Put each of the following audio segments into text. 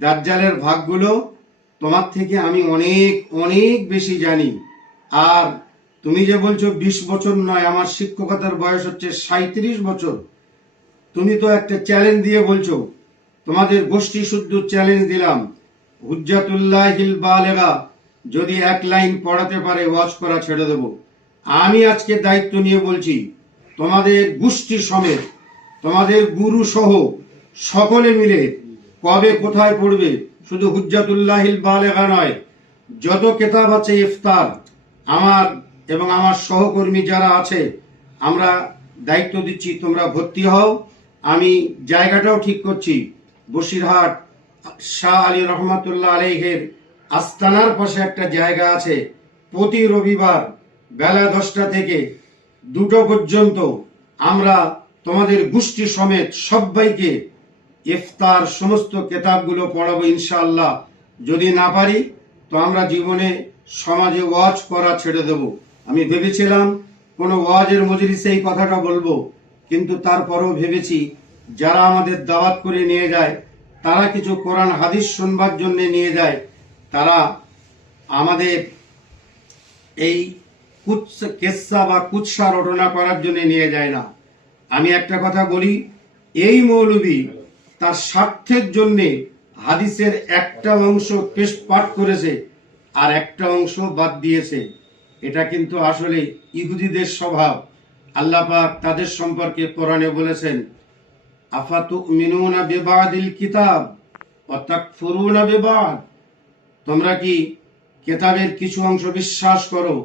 দাজ্জালের ভাগগুলো তোমার থেকে আমি অনেক অনেক বেশি জানি। আর তুমি যে বলছো বিশ বছর নয়, আমার শিক্ষকতার বয়স হচ্ছে সাঁত্রিশ বছর। তুমি তো একটা চ্যালেঞ্জ দিয়ে বলছো, তোমাদের গোষ্ঠী শুদ্ধ চ্যালেঞ্জ দিলাম। হুজ্জাতুল্লাহ হিল বালেগা, যদি এক লাইন পড়াতে পারে, ওয়াজ করা ছেড়ে দেব। আমি আজকে দায়িত্ব নিয়ে বলছি, তোমাদের গোষ্ঠী সমেত, তোমাদের গুরু সহ সকলে মিলে কবে কোথায় পড়বে? শুধু হুজ্জাতুল্লাহিল বালেগা নয়, যত কেতাব আছে ইফতার, আমার এবং আমার সহকর্মী যারা আছে, আমরা দায়িত্ব দিচ্ছি, তোমরা ভর্তি হও। আমি জায়গাটাও ঠিক করছি, বসিরহাট, শাহ আলী রহমাতুল্লাহ আলহের আস্তানার পাশে একটা জায়গা আছে। প্রতি রবিবার বেলা দশটা থেকে দুটো পর্যন্ত আমরা তোমাদের গোষ্ঠী সমেত সবাইকে ইফতার সমস্ত কেতাবগুলো পড়াবো ইনশাআল্লাহ। যদি না পারি, তো আমরা জীবনে সমাজে ওয়াজ করা ছেড়ে দেব। আমি ভেবেছিলাম কোনো ওয়াজের মজলিসে এই কথাটা বলব, কিন্তু তারপরও ভেবেছি যারা আমাদের দাওয়াত করে নিয়ে যায়, তারা কিছু কোরআন হাদিস শুনবার জন্য নিয়ে যায়, তারা আমাদের এই কুৎস, কেসা বা কুৎসা রটনা করার জন্য নিয়ে যায় না। আমি একটা কথা বলি, এই মৌলবী তার স্বার্থের জন্যে হাদিসের একটা অংশ পেশ পাঠ করেছে আর একটা অংশ বাদ দিয়েছে। এটা কিন্তু আসলে ইহুদিদের স্বভাব। আল্লাহ তাদের সম্পর্কে কোরআনে বলেছেন আফাতু মিনুনা বেবাদিল কিতাব অর্থাৎ ফুরুনা বেবাদ? তোমরা কি কেতাবের কিছু অংশ বিশ্বাস করো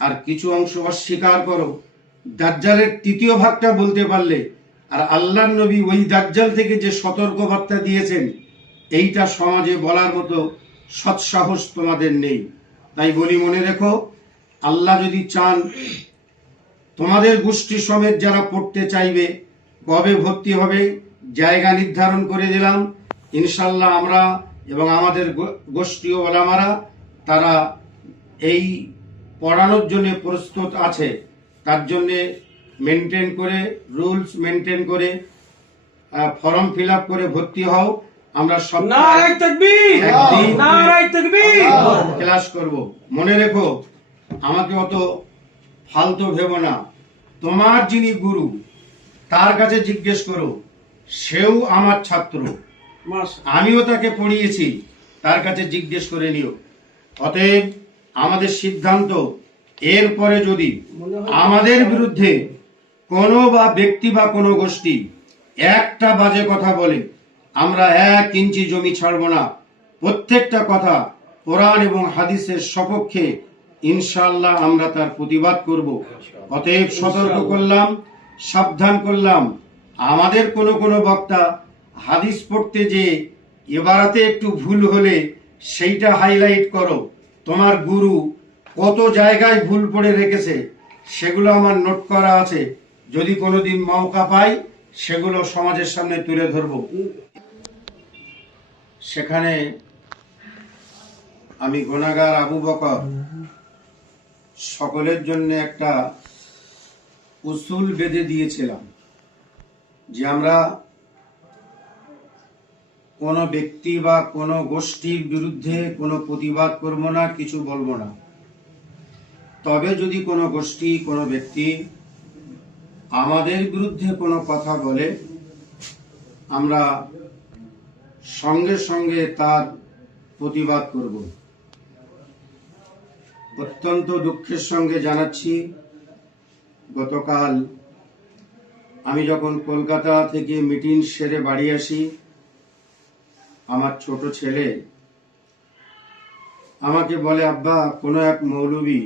আর কিছু অংশ অস্বীকার করো? দাজ্জালের তৃতীয় ভাগটা বলতে পারলে আর আল্লাহ নবী ওই দাজ্জাল থেকে যে সতর্ক বার্তা দিয়েছেন, এইটা সমাজে বলার মতো সৎসাহস তোমাদের নেই। তাই বলি, মনে রেখো, আল্লাহ যদি চান, তোমাদের গোষ্ঠী সমেত যারা পড়তে চাইবে, কবে ভর্তি হবে, জায়গা নির্ধারণ করে দিলাম। ইনশাল্লাহ আমরা এবং আমাদের গোষ্ঠী ওলামারা, তারা এই পড়ানোর জন্য প্রস্তুত আছে। তার জন্য মেনটেন করে রুলস মেনটেন করে ফর্ম ফিল আপ করে ভর্তি হও। আমরা সব ক্লাস করব। মনে রেখো আমাকে অত ফালতু ভেবো না। তোমার যিনি গুরু তার কাছে জিজ্ঞেস করো সেও আমার ছাত্র। আমিও তাকে পড়িয়েছি তার কাছে জিজ্ঞেস করে নিও। অতএব আমাদের সিদ্ধান্ত এরপরে যদি আমাদের বিরুদ্ধে কোনো বা ব্যক্তি বা কোনো গোষ্ঠী একটা বাজে কথা বলে আমরা এক ইঞ্চি জমি ছাড়ব না। প্রত্যেকটা কথা কোরআন এবং হাদিসের সপক্ষে ইনশাল্লাহ আমরা তার প্রতিবাদ করব। অতএব সতর্ক করলাম সাবধান করলাম। আমাদের কোনো কোনো বক্তা হাদিস পড়তে যে এবারাতে একটু ভুল হলে সেইটা হাইলাইট করো। তোমার গুরু কত জায়গায় ভুল পড়ে রেখেছে সেগুলো আমার নোট করা আছে। যদি কোনোদিন মৌকা পাই, সেগুলো সমাজের সামনে তুলে ধরবো। সেখানে আমি গোনাগার আবু বকর সকলের জন্য একটা উসুল বেঁধে দিয়েছিলাম যে আমরা কোনো ব্যক্তি বা কোনো গোষ্ঠীর বিরুদ্ধে কোনো প্রতিবাদ করব না, কিছু বলব না। তবে যদি কোনো গোষ্ঠী, কোনো ব্যক্তি আমাদের বিরুদ্ধে কোনো কথা বলে আমরা সঙ্গে সঙ্গে তার প্রতিবাদ করব। অত্যন্ত দুঃখের সঙ্গে জানাচ্ছি, গতকাল আমি যখন কলকাতা থেকে মিটিং সেরে বাড়ি আসি, আমার ছোট ছেলে আমাকে বলে, আব্বা, কোনো এক মৌলবী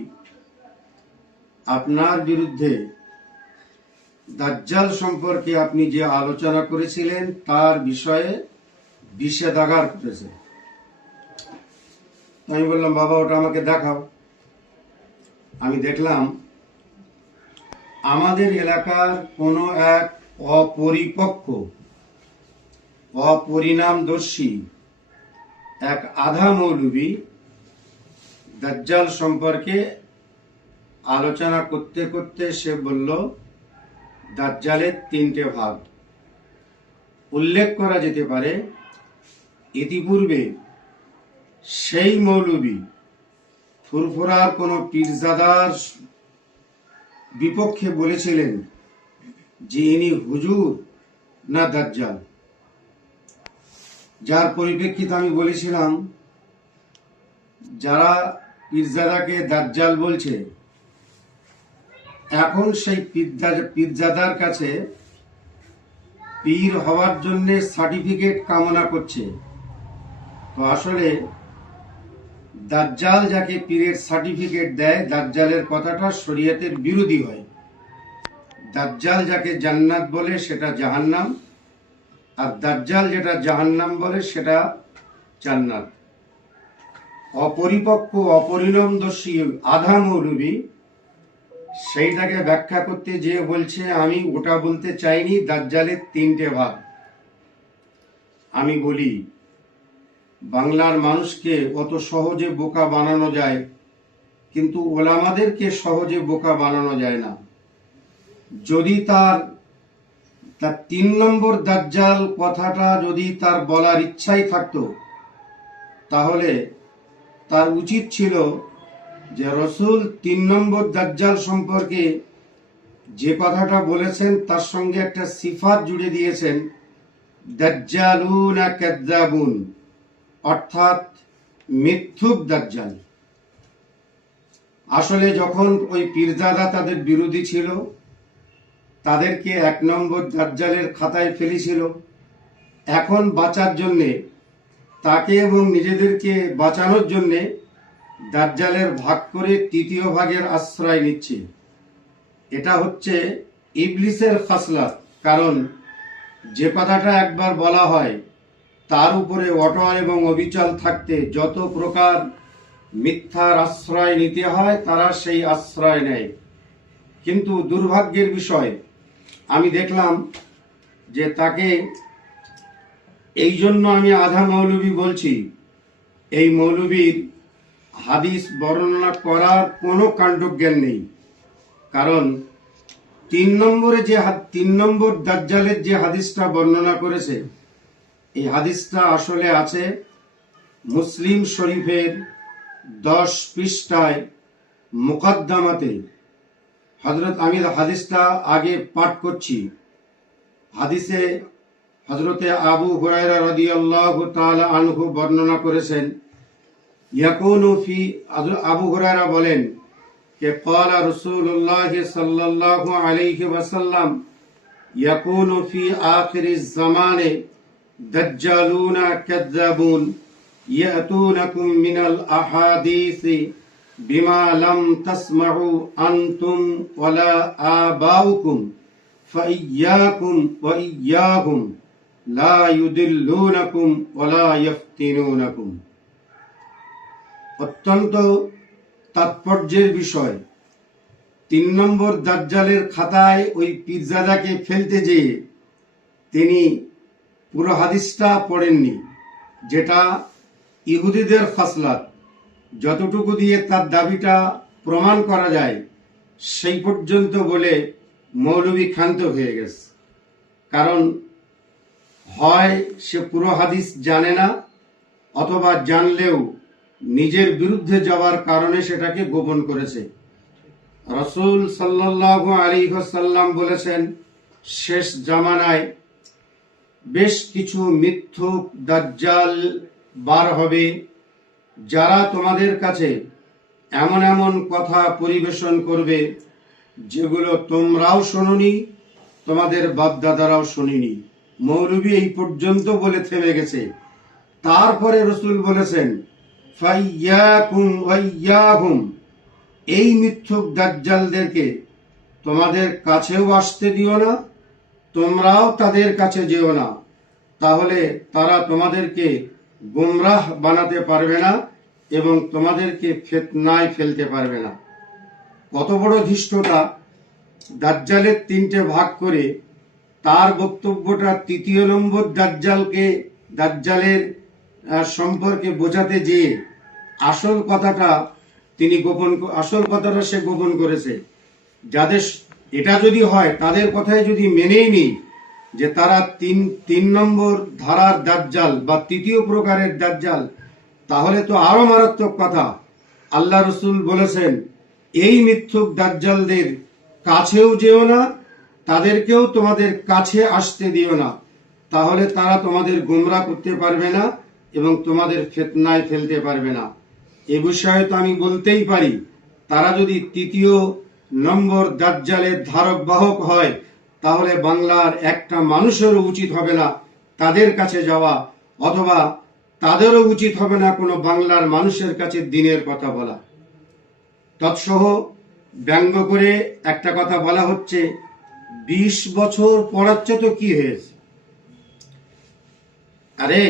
আপনার বিরুদ্ধে দাজ্জাল সম্পর্কে আপনি যে আলোচনা করেছিলেন, তার বিষয়ে বিষেধাগার করেছে আমি বললাম, বাবা, ওটা আমাকে দেখাও। আমি দেখলাম, আমাদের এলাকার কোনো এক অপরিপক্ক, অপরিণামদর্শী এক আধা মৌলবী দাজ্জাল সম্পর্কে আলোচনা করতে করতে সে বলল দাজ্জালের তিনটে ভাগ। উল্লেখ করা যেতে পারে, ইতিপূর্বে সেই মৌলবী ফুরফুরার কোনো পীরজাদার বিপক্ষে বলেছিলেন যে ইনি হুজুর না দাজ্জাল। যার পরিপ্রেক্ষিতে আমি বলেছিলাম, যারা পীরজাদাকে দাজ্জাল বলছে এখন সেই পীরজাদার কাছে পীর হওয়ার জন্য সার্টিফিকেট কামনা করছে। তো আসলে দাজ্জাল যাকে পীরের সার্টিফিকেট দেয়, দাজ্জালের কথাটা শরীয়তের বিরোধী হয়। দাজ্জাল যাকে জান্নাত বলে, সেটা জাহান্নাম। আর দাজ্জাল যেটা জাহান্নাম বলে, সেটা জান্নাত। অপরিপক্ক, অপরিণমদর্শী আধা মৌলবী সেইটাকে ব্যাখ্যা করতে যে বলছে, আমি ওটা বলতে চাইনি, দাজ্জালের তিনটে ভাগ। আমি বলি, বাংলার মানুষকে অত সহজে বোকা বানানো যায়, কিন্তু ওলামাদেরকে সহজে বোকা বানানো যায় না। যদি তার তার তিন নম্বর দাজ্জাল কথাটা যদি তার বলার ইচ্ছাই থাকতো, তাহলে তার উচিত ছিল যে রসুল তিন নম্বর দাজ্জাল সম্পর্কে যে কথাটা বলেছেন, তার সঙ্গে একটা সিফাত জুড়ে দিয়েছেন, দাজ্জালুন কাদ্দাবুন, অর্থাৎ মিথ্যুক দাজ্জাল। আসলে যখন ওই পীরজাদা তাদের বিরোধী ছিল, তাদেরকে এক নম্বর দাজ্জালের খাতায় ফেলেছিল। এখন বাঁচার জন্যে, তাকে এবং নিজেদেরকে বাঁচানোর জন্যে দাজ্জালের ভাগ করে তৃতীয় ভাগের আশ্রয় নিচ্ছে। এটা হচ্ছে ইবলিসের ফাসলাত কারণ যে কথাটা একবার বলা হয়, তার উপরে অটল এবং অবিচল থাকতে যত প্রকার মিথ্যার আশ্রয় নিতে হয়, তারা সেই আশ্রয় নেয়। কিন্তু দুর্ভাগ্যের বিষয়, আমি দেখলাম যে তাকে এই জন্য আমি আধা মৌলবী বলছি। এই মৌলবীর হাদিস বর্ণনা করার কোনো কাণ্ডজ্ঞান নেই। কারণ তিন নম্বরে যে তিন নম্বর দাজ্জালের যে হাদিসটা বর্ণনা করেছে, এই হাদিসটা আসলে আছে মুসলিম শরীফের দশ পৃষ্ঠায় মুকদ্দমাতে। হজরত আমি হাদিসটা আগে পাঠ করছি। হাদিসে হজরতে আবু হুরায়রা রাদিয়াল্লাহু তাআলা আনহু বর্ণনা করেছেন يكون في أبو هريرة بولين قال رسول الله صلى الله عليه وسلم يكون في آخر الزمان دجالون كذبون يأتونكم من الأحاديث بما لم تسمعوا أنتم ولا آباؤكم فإياكم وإياهم لا يدلونكم ولا يفتنونكم. অত্যন্ত তাৎপর্যের বিষয়। তিন নম্বর দাজ্জালের খাতায় ওই পীরজাদাকে ফেলতে যেয়ে তিনি পুরো হাদিসটা পড়েননি, যেটা ইহুদিদের ফাসলাত যতটুকু দিয়ে তার দাবিটা প্রমাণ করা যায়, সেই পর্যন্ত বলে মৌলবী ক্ষান্ত হয়ে গেছে। কারণ হয় সে পুরো হাদিস জানে না, অথবা জানলেও নিজের বিরুদ্ধে যাওয়ার কারণে সেটাকে গোপন করেছে। রসুল সাল্লাহ আলী সাল্লাম বলেছেন, শেষ জামানায় বেশ কিছু মিথ্যুক দাজ্জাল বার হবে। যারা তোমাদের কাছে এমন এমন কথা পরিবেশন করবে, যেগুলো তোমরাও শোনোনি, তোমাদের বাপদাদারাও শোনেনি। মৌলবী এই পর্যন্ত বলে থেমে গেছে। তারপরে রসুল বলেছেন এই মিথ্যুক দাজ্জালদেরকে তোমাদের কাছেও আসতে দিও না, তোমরাও তাদের কাছে যেও না। তাহলে তারা তোমাদেরকে গুমরাহ বানাতে পারবে না এবং তোমাদেরকে ফেতনায় ফেলতে পারবে না। কত বড় ধৃষ্টতা, দাজ্জালের তিনটে ভাগ করে তার বক্তব্যটা তৃতীয় নম্বর দাজ্জালকে, দাজ্জালের সম্পর্কে বোঝাতে যেয়ে আসল কথাটা তিনি গোপন আসল কথাটা সে গোপন করেছে। যাদের এটা যদি হয়, তাদের কথায় যদি মেনেই নিই, যে তারা তিন তিন নম্বর ধারার দাজ্জাল বা তৃতীয় প্রকারের দাজ্জাল, তাহলে তো আরও মারাত্মক কথা। আল্লাহ রসুল বলেছেন, এই মিথ্যুক দাজ্জালদের কাছেও যেও না, তাদেরকেও তোমাদের কাছে আসতে দিও না। তাহলে তারা তোমাদের গুমরা করতে পারবে না এবং তোমাদের ফেতনায় ফেলতে পারবে না। এ বিষয়ে তো আমি বলতেই পারি, তারা যদি তৃতীয় নম্বর দাজ্জালের ধারক বাহক হয়, তাহলে বাংলার একটা মানুষেরও উচিত হবে না তাদের কাছে যাওয়া, অথবা তাদেরও উচিত হবে না কোনো বাংলার মানুষের কাছে দিনের কথা বলা। তৎসহ ব্যঙ্গ করে একটা কথা বলা হচ্ছে, বিশ বছর পড়াচ্ছে তো কি হয়েছে আরে,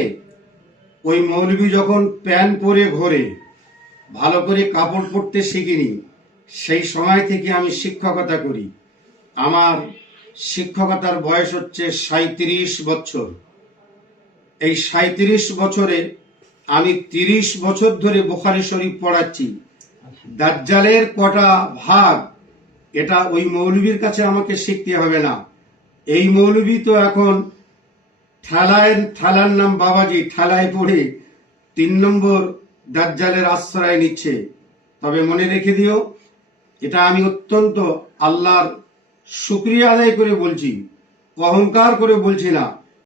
ওই মৌলবি যখন প্যান্ট পরে ঘোরে ভালো করে কাপড় পরতে শিখিনি। সেই সময় থেকে আমি শিক্ষকতা করি। আমার শিক্ষকতার বয়স হচ্ছে সাঁত্রিশ বছর। এই সাঁত্রিশ বছরে আমি তিরিশ বছর ধরে বোখারি শরীফ পড়াচ্ছি। দাজ্জালের কটা ভাগ, এটা ওই মৌলবীর কাছে আমাকে শিখতে হবে না। এই মৌলবী তো এখন ঠেলায়, ঠেলার নাম বাবাজি, ঠেলায় পড়ে তিন নম্বর দাজ্জালের আশ্রয় নিচ্ছে। তবে মনে রেখে দিও, এটা আমি অত্যন্ত আল্লাহর শুক্রিয়া আদায় করে বলছি, অহংকার করে বলছি না।